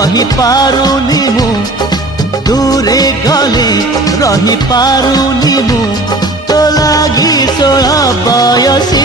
रही पारुनी मु दूरे गले रही पारुनी मु तो लागी 16 बयसी